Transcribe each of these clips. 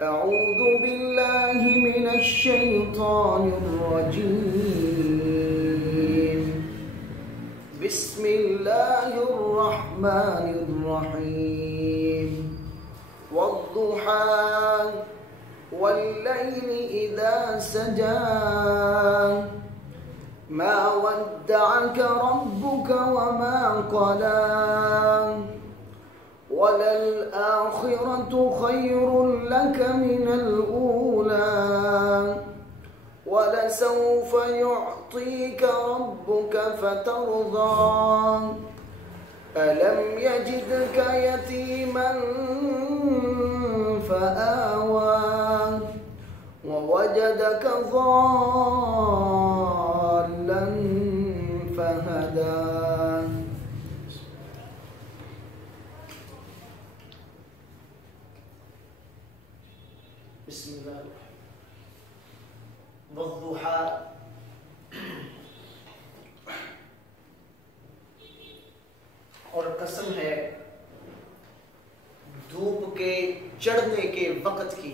أعوذ بالله من الشيطان الرجيم بسم الله الرحمن الرحيم والضحى والليل إذا سجى ما ودعك ربك وما قلى وللآخرة خير لك من الأولى ولسوف يعطيك ربك فترضى ألم يجدك يتيما فآوى ووجدك ضالا فهدى. بسم اللہ والضحى اور قسم ہے دھوپ کے چڑھنے کے وقت کی،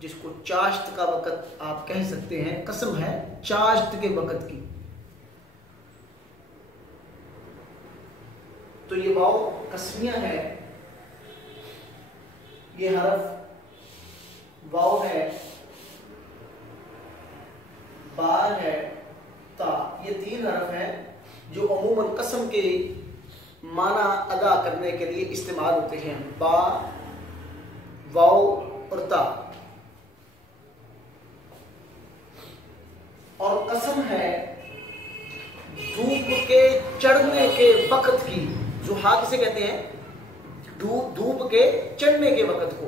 جس کو چاشت کا وقت آپ کہہ سکتے ہیں، قسم ہے چاشت کے وقت کی. تو یہ واو قسمیہ ہے، یہ حرف واو ہے، با ہے، تا، یہ تین حرف ہیں جو عموماً قسم کے معنی ادا کرنے کے لیے استعمال ہوتے ہیں. با، واو اور تا. اور قسم ہے دھوپ کے چڑھنے کے وقت کی. ضحیٰ کسے کہتے ہیں؟ دھوپ کے چڑھنے کے وقت کو.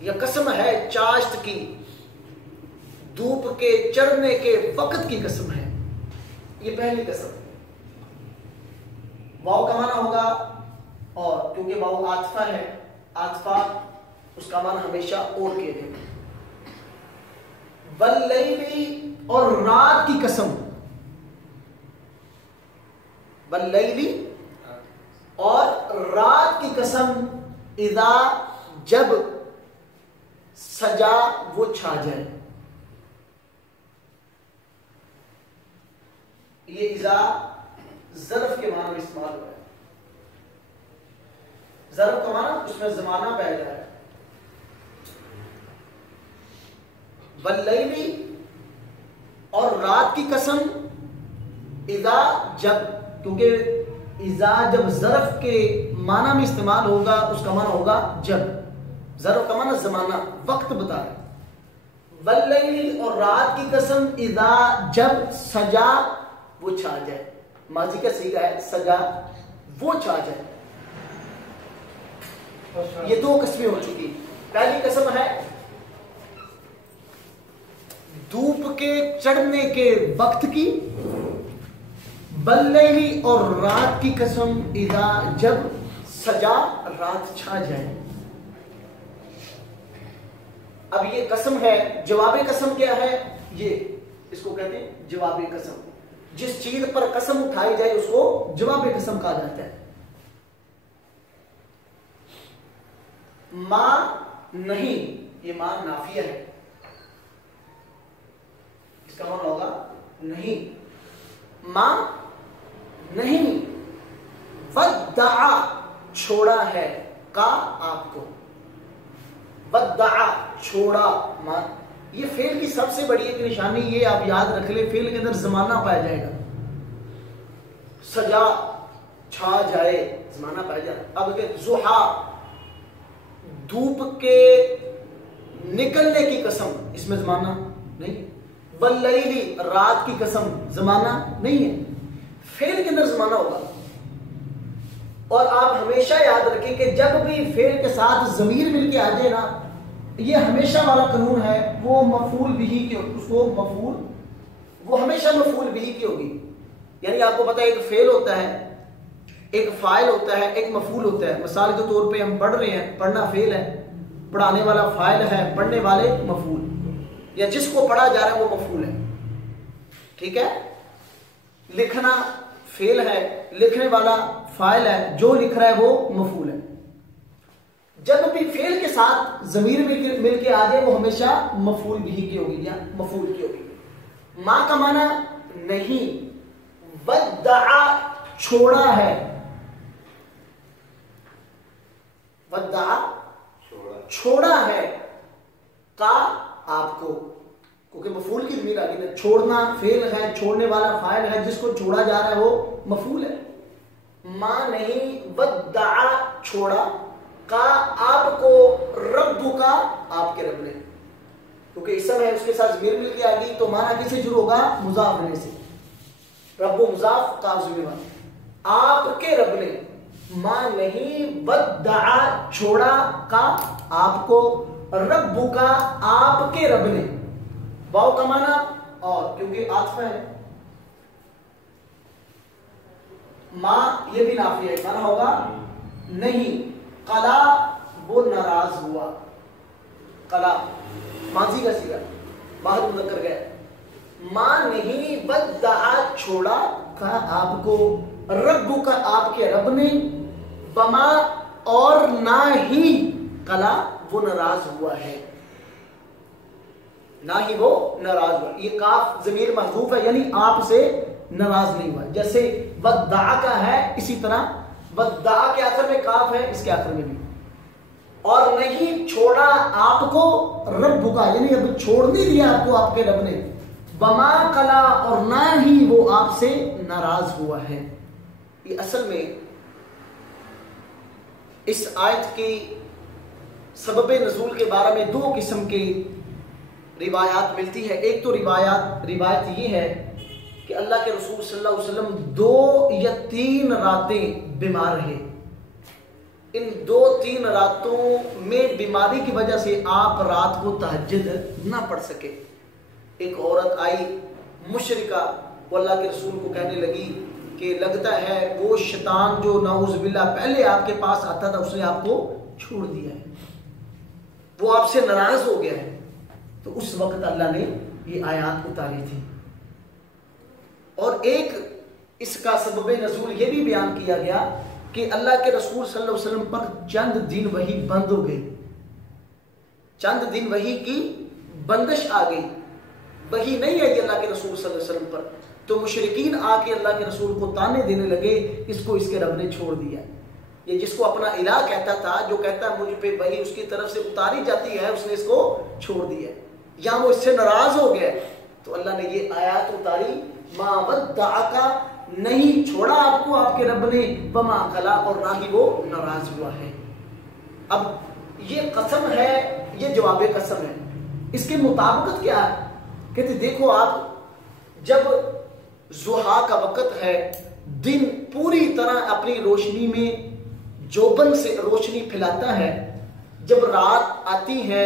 یہ قسم ہے چاشت کی، دھوپ کے چڑھنے کے وقت کی قسم ہے. یہ پہلی قسم. واو کا معنی ہوگا، اور کیونکہ واو عاطفہ ہے، عاطفہ اس کا معنی ہمیشہ اور کیا جائے گا. واللیلی اور رات کی قسم. واللیلی اور رات کی قسم. اذا جب سجا وہ چھا جائے. یہ اذا ظرف کے معنی میں استعمال ہوا ہے. ظرف کا معنی اس میں زمانہ پایا جا رہا ہے. واللیلی اور رات کی قسم. اذا جب، کیونکہ اذا جب ظرف کے معنی میں استعمال ہوگا اس کا معنی ہوگا جب. ظرف کا معنی زمانہ، وقت بتا رہا ہے. واللیلی اور رات کی قسم. اذا جب سجا وہ چھا جائے. ماضی کا صیغہ ہے سجا، وہ چھا جائے. یہ دو قسمیں ہو چکی. پہلی قسم ہے دھوپ کے چڑھنے کے وقت کی. واللیلی اور رات کی قسم. اذا جب سجا رات چھا جائے. اب یہ قسم ہے. جواب قسم کیا ہے؟ یہ اس کو کہتے ہیں جواب قسم. جس چیز پر قسم اٹھائی جائے اس کو جواب قسم کہا جاتا ہے. ماں نہیں، یہ ماں نافیہ ہے، اس کا معنی ہوگا نہیں. ماں نہیں. ودعا چھوڑا ہے، کا آپ کو. ودعا چھوڑا. ماں یہ فعل کی سب سے بڑی ایک نشانی یہ آپ یاد رکھ لیں، فعل کے اندر زمانہ پایا جائے گا. سجا چھا جائے، زمانہ پایا جائے. اب کہ ضحیٰ دھوپ کے نکلنے کی قسم، اس میں زمانہ نہیں. واللیلی رات کی قسم، زمانہ نہیں ہے. فعل کے اندر زمانہ ہوگا. اور آپ ہمیشہ یاد رکھیں کہ جب بھی فعل کے ساتھ ضمیر مل کے آ جائے نا، یہ ہمیشہ والا قانون ہے، وہ مفعول بھی کی، اس کو مفعول، وہ ہمیشہ مفعول بھی کی ہوگی. یعنی آپ کو پتا ہے ایک فعل ہوتا ہے، ایک فاعل ہوتا ہے، ایک مفعول ہوتا ہے. مثال کے طور پہ ہم پڑھ رہے ہیں، پڑھنا فعل ہے، پڑھانے والا فاعل ہے، پڑھنے والے مفعول، یا جس کو پڑھا جا رہا ہے وہ مفعول ہے. ٹھیک ہے. لکھنا فعل ہے، لکھنے والا فاعل ہے، جو لکھ رہا ہے وہ مفعول ہے. جب بھی فعل کے ساتھ ضمیر مل کے آ جائے وہ ہمیشہ مفعول بھی کی ہوگی یا مفعول کی ہوگی. ما کا معنی نہیں، ودعا چھوڑا ہے، ودعا چھوڑا ہے، کا آپ کو، کیونکہ مفعول کی ضمیر آ گئی نا. چھوڑنا فعل ہے، چھوڑنے والا فاعل ہے، جس کو چھوڑا جا رہا ہے وہ مفعول ہے. ما نہیں، ودعا چھوڑا، کا آپ کو، رب کا آپ کے رب نے، کیونکہ اسم ہے اس کے ساتھ ضمیر مل کے آ گئی تو معنی کیسے شروع ہوگا؟ مضاف ہونے سے. رب و مضاف کا ضمیر آپ کے رب نے. ما نہیں، ودعا چھوڑا، کا آپ کو، رب کا آپ کے رب نے. واو کا معنی اور، کیونکہ عاطفہ ہے. ما یہ بھی نافی ہے، معنی ہوگا نہیں. قلا وہ ناراض ہوا، قلا ماضی کا صیغہ باہر مذکر گیا. ما نہیں، ودعا چھوڑا، کا آپ کو، رب کا آپ کے رب نے، بما اور نہ ہی، قلا وہ ناراض ہوا ہے، نہ ہی وہ ناراض ہوا. یہ کاف ضمیر محذوف ہے یعنی آپ سے ناراض نہیں ہوا. جیسے ودعا کا ہے اسی طرح ودعا کے آخر میں کاف ہے، اس کے آخر میں بھی. اور نہیں چھوڑا آپ کو، رب کا یعنی اب چھوڑ نہیں دیا آپ کو آپ کے رب نے. بما قلا اور نہ ہی وہ آپ سے ناراض ہوا ہے. یہ اصل میں اس آیت کی سبب نزول کے بارے میں دو قسم کی روایات ملتی ہے. ایک تو روایت یہ ہے کہ اللہ کے رسول صلی اللہ علیہ وسلم 2 یا 3 راتیں بیمار رہے. ان 2-3 راتوں میں بیماری کی وجہ سے آپ رات کو تہجد نہ پڑھ سکے. ایک عورت آئی مشرکہ، وہ اللہ کے رسول کو کہنے لگی کہ لگتا ہے وہ شیطان جو نعوذ باللہ پہلے آپ کے پاس آتا تھا اس نے آپ کو چھوڑ دیا ہے، وہ آپ سے ناراض ہو گیا ہے. تو اس وقت اللہ نے یہ آیات اتاری تھی. اور ایک اس کا سبب نزول یہ بھی بیان کیا گیا کہ اللہ کے رسول صلی اللہ علیہ وسلم پر چند دن وحی بند ہو گئی، چند دن وحی کی بندش آ گئی، وحی نہیں آئی اللہ کے رسول صلی اللہ علیہ وسلم پر. تو مشرکین آ کے اللہ کے رسول کو تانے دینے لگے، اس کو اس کے رب نے چھوڑ دیا. یہ جس کو اپنا الہ کہتا تھا، جو کہتا ہے مجھ پہ وحی اس کی طرف سے اتاری جاتی ہے، اس نے اس کو چھوڑ دیا، یا وہ اس سے ناراض ہو گیا. تو اللہ نے یہ آیات اتاری، ما ودعک، نہیں چھوڑا آپ کو آپ کے رب نے، وما قلا اور نہ ہی وہ ناراض ہوا ہے. اب یہ قسم ہے، یہ جواب قسم ہے. اس کے مطابقت کیا ہے؟ کہتے دیکھو آپ جب ضحیٰ کا وقت ہے، دن پوری طرح اپنی روشنی میں جوبن سے روشنی پھیلاتا ہے، جب رات آتی ہے،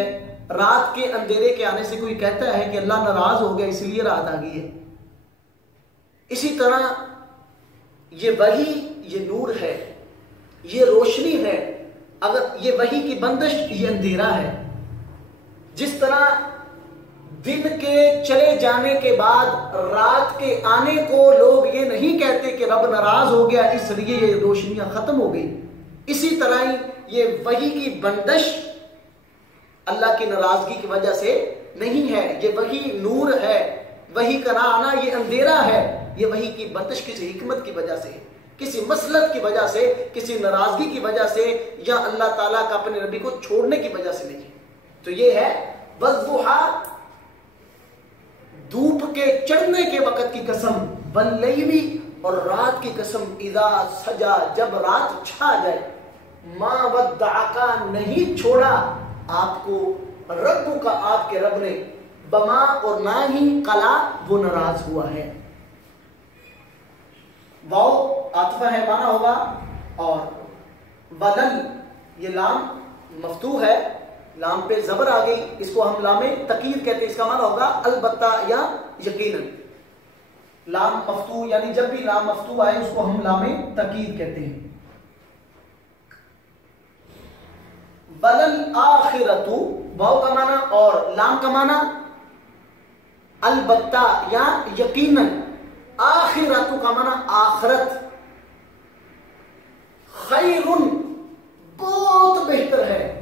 رات کے اندھیرے کے آنے سے کوئی کہتا ہے کہ اللہ ناراض ہو گیا اس لیے رات آ گئی ہے. اسی طرح یہ وحی، یہ نور ہے، یہ روشنی ہے. اگر یہ وحی کی بندش، یہ اندھیرا ہے. جس طرح دن کے چلے جانے کے بعد رات کے آنے کو لوگ یہ نہیں کہتے کہ رب ناراض ہو گیا اس لیے یہ روشنیاں ختم ہو گئی، اسی طرح ہی یہ وحی کی بندش اللہ کی ناراضگی کی وجہ سے نہیں ہے. یہ وحی نور ہے، وحی کا نہ آنا یہ اندھیرا ہے. یہ وحی کی بندش کسی حکمت کی وجہ سے، کسی مصلحت کی وجہ سے، کسی ناراضگی کی وجہ سے، یا اللہ تعالیٰ کا اپنے نبی کو چھوڑنے کی وجہ سے نہیں. تو یہ ہے والضحیٰ، دھوپ کے چڑھنے کے وقت کی قسم، واللیل اور رات کی قسم، اذا سجا جب رات چھا جائے، ما ودعک نہیں چھوڑا آپ کو، رب کا آپ کے رب نے، بما اور نہ ہی، قلا وہ ناراض ہوا ہے. واو عاطفہ ہے، معنی ہوگا اور. بدل یہ لام مفتوح ہے، لام پہ زبر آ گئی، اس کو ہم لام تقید کہتے ہیں. اس کا معنی ہوگا البتہ یا یقیناً. لام مفتوح یعنی جب بھی لام مفتوح آئے اس کو ہم لام تقید کہتے ہیں. بلل آخرت، واو کا معنی اور لام کا معنی البتہ یا یقیناً. آخرت کا معنی آخرت، خیر بہت بہتر ہے،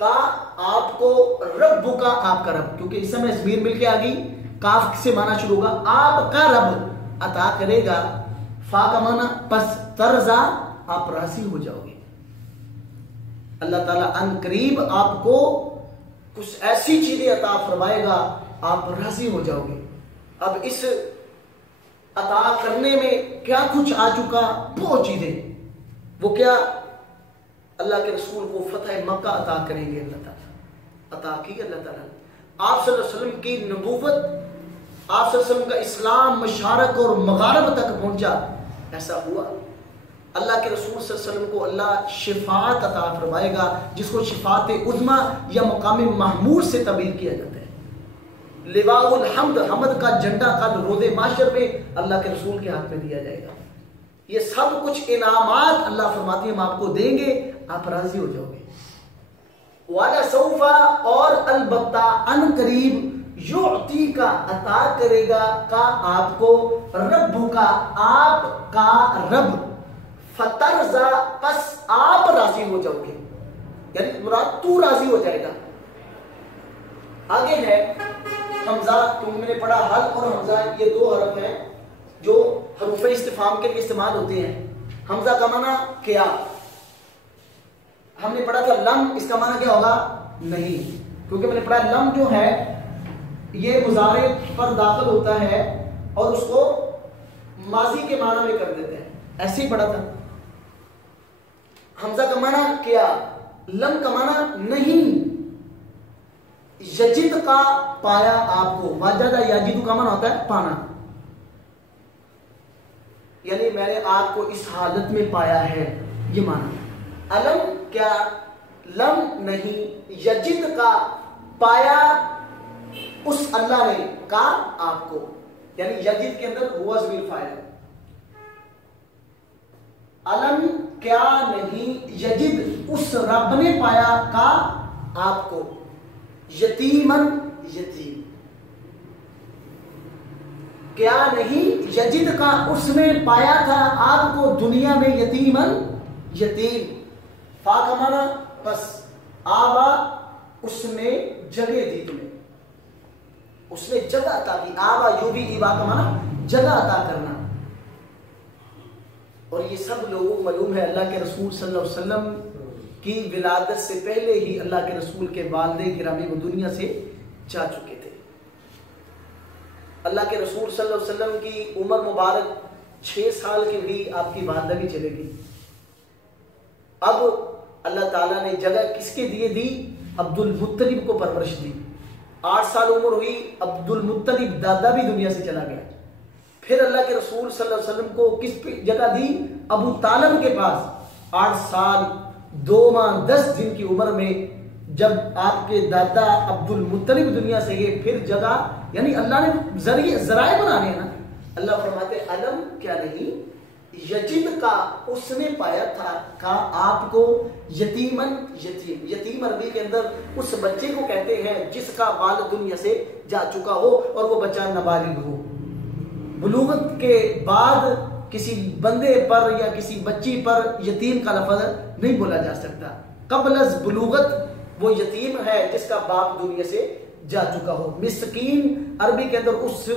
کا آپ کو رب کا آپ کا رب، کیونکہ اس میں ضمیر مل کے آ گئی، کاف سے معنی شروع ہوگا، آپ کا رب عطا کرے گا، فا کا معنی پس ترضا آپ راضی ہو جاؤ گے، اللہ تعالیٰ ان قریب آپ کو کچھ ایسی چیزیں عطا فرمائے گا آپ راضی ہو جاؤ گے۔ اب اس عطا کرنے میں کیا کچھ آ چکا، بہت چیزیں، وہ کیا؟ اللہ کے رسول کو فتح مکہ عطا کریں گے، اللہ تعالیٰ عطا کی اللہ تعالیٰ، آپ صلی اللہ علیہ وسلم کی نبوت، آپ صلی اللہ علیہ وسلم کا اسلام مشارق اور مغارب تک پہنچا، ایسا ہوا۔ اللہ کے رسول صلی اللہ علیہ وسلم کو اللہ شفاعت عطا فرمائے گا، جس کو شفاعت عظمی یا مقام محمود سے تعبیر کیا جاتا ہے۔ لواء الحمد، حمد کا جھنڈا کل روز محشر میں اللہ کے رسول کے ہاتھ میں دیا جائے گا۔ یہ سب کچھ انعامات اللہ فرماتے ہیں ہم آپ کو دیں گے، آپ راضی ہو جاؤ گے۔ وَلَسَوْفَ، اور البتہ ان قریب، یعطی کا عطا کرے گا، کا آپ کو، رب کا آپ کا رب، فترضا پس آپ راضی ہو جاؤ گے، یعنی مراد تو راضی ہو جائے گا۔ آگے ہے حمزہ، کیونکہ میں نے پڑھا حل اور حمزہ یہ دو حرف ہیں جو حروف استفہام کے لیے استعمال ہوتے ہیں۔ حمزہ کا معنی کیا، ہم نے پڑھا تھا لم، اس کا معنی کیا ہوگا؟ نہیں، کیونکہ میں نے پڑھا لم جو ہے یہ مضارع پر داخل ہوتا ہے اور اس کو ماضی کے معنی میں کر دیتے ہیں، ایسے ہی پڑھا تھا۔ حمزہ کا معنی کیا، لم کا معنی نہیں، یجد کا پایا آپ کو، واجدہ یاجدو کا معنی ہوتا ہے پانا، یعنی میں نے آپ کو اس حالت میں پایا ہے، یہ معنی۔ علم کیا، لم نہیں، یجد کا پایا اس اللہ نے، کا آپ کو، یعنی یجد کے اندر ہوا ضمیر فاعل، علم کیا نہیں، یجد اس رب نے پایا، کا آپ کو، یتیمن یتیم، کیا نہیں، یجد کا اس نے پایا تھا آپ کو دنیا میں، یتیمن یتیم، فا کا معنی بس، آبا اس نے جگہ دی تمہیں، اس نے جگہ عطا کی، آبا یوں بھی ایبا کا معنی جگہ عطا کرنا۔ اور یہ سب لوگوں کو معلوم ہے اللہ کے رسول صلی اللہ علیہ وسلم کی ولادت سے پہلے ہی اللہ کے رسول کے والد گرامی وہ دنیا سے جا چکے تھے۔ اللہ کے رسول صلی اللہ علیہ وسلم کی عمر مبارک 6 سال کی بھی آپ کی والدہ بھی چلے گی۔ اب اللہ تعالیٰ نے جگہ کس کے دیے دی؟ عبد المطلب کو پرورش دی۔ 8 سال عمر ہوئی، عبد المطلب دادا بھی دنیا سے چلا گیا۔ پھر اللہ کے رسول صلی اللہ علیہ وسلم کو کس پہ جگہ دی؟ ابو طالب کے پاس۔ 8 سال 2 ماہ 10 دن کی عمر میں جب آپ کے دادا عبد المطلب دنیا سے گئے، پھر جگہ، یعنی اللہ نے ذرائع بنانے ہیں نا۔ اللہ فرماتے علم کیا نہیں، یجد کا اس نے پایا تھا، کا آپ کو، یتیمن یتیم، یتیم عربی کے اندر اس بچے کو کہتے ہیں جس کا والد دنیا سے جا چکا ہو اور وہ بچہ نابالغ ہو۔ بلوغت کے بعد کسی بندے پر یا کسی بچی پر یتیم کا لفظ نہیں بولا جا سکتا، قبل از بلوغت وہ یتیم ہے جس کا باپ دنیا سے جا چکا ہو۔ مسکین عربی کے اندر اس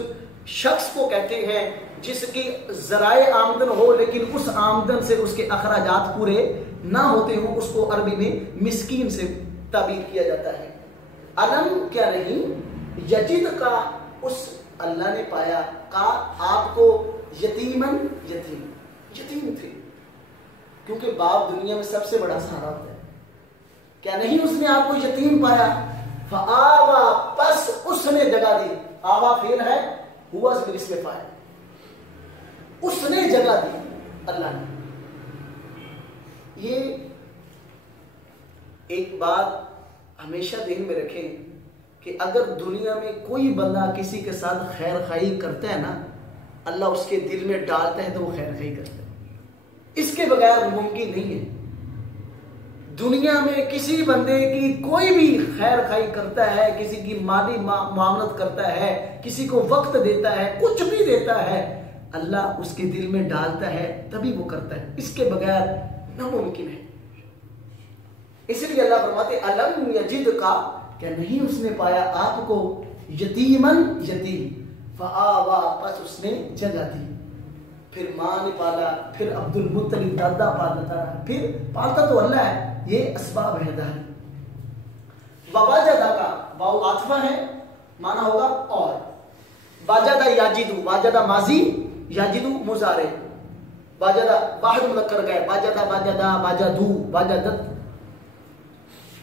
شخص کو کہتے ہیں جس کی ذرائع آمدن ہو لیکن اس آمدن سے اس کے اخراجات پورے نہ ہوتے ہوں، اس کو عربی میں مسکین سے تعبیر کیا جاتا ہے۔ علم کیا نہیں، یجد کا اس اللہ نے پایا، کا آپ کو، یتیمن یتیم، یتیم تھے، کیونکہ باپ دنیا میں سب سے بڑا سہارا ہوتا ہے۔ کیا نہیں اس نے آپ کو یتیم پایا، فآوا پس اس نے جگہ دی، آوا فعل ہے، ہوا اس میں پایا، اس نے جگہ دی اللہ نے۔ یہ ایک بات ہمیشہ ذہن میں رکھیں کہ اگر دنیا میں کوئی بندہ کسی کے ساتھ خیر خواہی کرتا ہے نا، اللہ اس کے دل میں ڈالتا ہے تو وہ خیر خواہی کرتا ہے، اس کے بغیر ممکن نہیں ہے۔ دنیا میں کسی بندے کی کوئی بھی خیر خواہی کرتا ہے، کسی کی مالی معاملت کرتا ہے، کسی کو وقت دیتا ہے، کچھ بھی دیتا ہے، اللہ اس کے دل میں ڈالتا ہے تبھی وہ کرتا ہے، اس کے بغیر ناممکن ہے۔ اس لیے اللہ فرماتے الم یجد کا، کہ نہیں اس نے پایا آپ کو یتیمن یتیم، فآوا پس اس نے جگہ دی، پھر ماں نے پالا، پھر عبد المطلب دادا پالتا رہا، پھر پالتا تو اللہ ہے، یہ اسباب ہے دہر۔ وواجدہ کا واو عاطفہ ہے، مانا ہوگا اور، واجدہ یاجدو، واجدہ ماضی، یاجدو مضارع، واجدہ واحد مذکر کا ہے، واجدہ واجدہ واجدو واجدت۔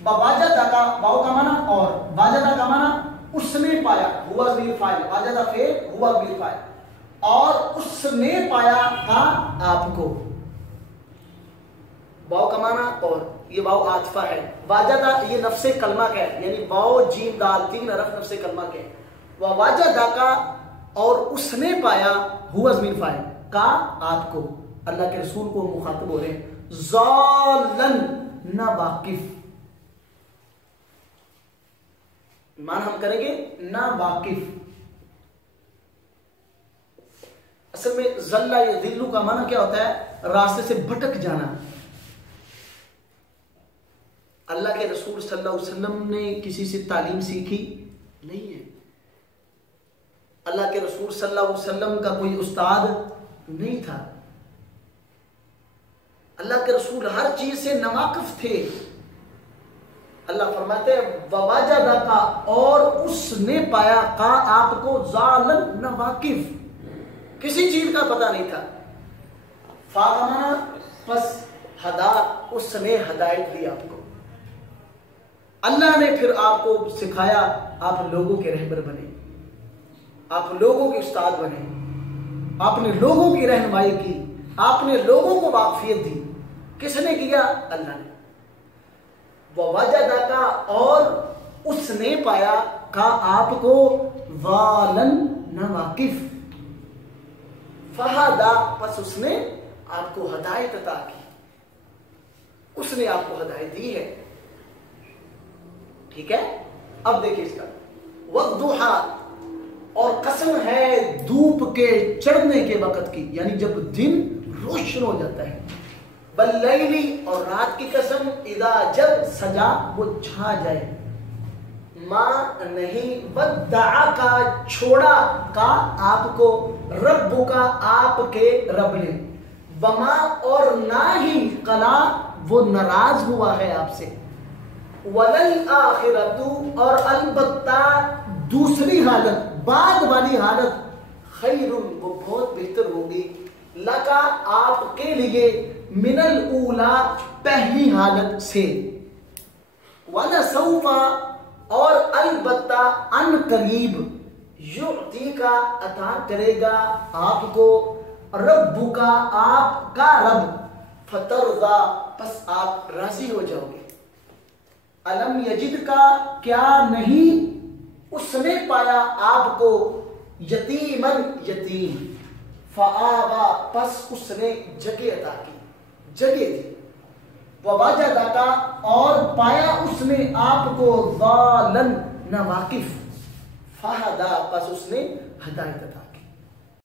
واجدہ کا واو کا مانا اور، واجدہ کا مانا اس نے پایا، ہوا ضمیر فاعل، واجدہ فعل ہوا ضمیر فاعل، اور اس نے پایا کا آپ کو، واو کا مانا اور، یہ واو عاطفہ ہے۔ واجدہ یہ نفس کلمہ کا ہے، یعنی واو جیم دال تین حرف نفس کلمہ کے ہیں۔ واجدہ کا اور اس نے پایا، ہوا ضمیر فاعل کا آپ کو، اللہ کے رسول کو مخاطب ہو رہے ہیں، ضالن نہ واقف، مان ہم کریں گے نہ واقف۔ اصل میں ذلہ یا ذلو کا معنی کیا ہوتا ہے؟ راستے سے بھٹک جانا۔ اللہ کے رسول صلی اللہ علیہ وسلم نے کسی سے تعلیم سیکھی نہیں ہے، اللہ کے رسول صلی اللہ علیہ وسلم کا کوئی استاد نہیں تھا، اللہ کے رسول ہر چیز سے ناواقف تھے۔ اللہ فرماتے ہیں وواجدہ کا اور اس نے پایا کا آپ کو ضالن نہ واقف، کسی چیز کا پتہ نہیں تھا۔ فاغمنا پس ہدا، اس نے ہدایت دی آپ کو، اللہ نے پھر آپ کو سکھایا، آپ لوگوں کے رہبر بنے، آپ لوگوں کے استاد بنے، آپ نے لوگوں کی رہنمائی کی، آپ نے لوگوں کو واقفیت دی۔ کس نے کیا؟ اللہ نے۔ ووجدہ کا اور اس نے پایا کا آپ کو ضالن نہ واقف، فہدا پس اس نے آپ کو ہدایت عطا کی، اس نے آپ کو ہدایت دی ہے۔ ٹھیک ہے، اب دیکھیں اس کا والضحیٰ، اور قسم ہے دھوپ کے چڑھنے کے وقت کی، یعنی جب دن روشن ہو جاتا ہے، واللیلی، اور رات کی قسم اذا جب سجا وہ چھا جائے، ماں نہیں ودعا کا چھوڑا کا آپ کو، رب کا آپ کے رب نے، وما اور نہ ہی قلا وہ ناراض ہوا ہے آپ سے، وللآخرۃ اور البتہ دوسری حالت بعد والی حالت، خیر وہ بہت بہتر ہوگی، لکا آپ کے لیے، من الاولا پہلی حالت سے، ولسوف اور البتہ ان قریب، یعطی کا عطا کرے گا آپ کو، رب کا آپ کا رب، فترضا پس آپ راضی ہو جاؤ گے۔ الم یجد کا کیا نہیں اس نے پایا آپ کو یتیمن یتیم، فآوا پس اس نے جگہ عطا کی، جگہ دی، وواجدہ کا اور پایا اس نے آپ کو ضالن نہ واقف، فہدا پس اس نے ہدایت عطا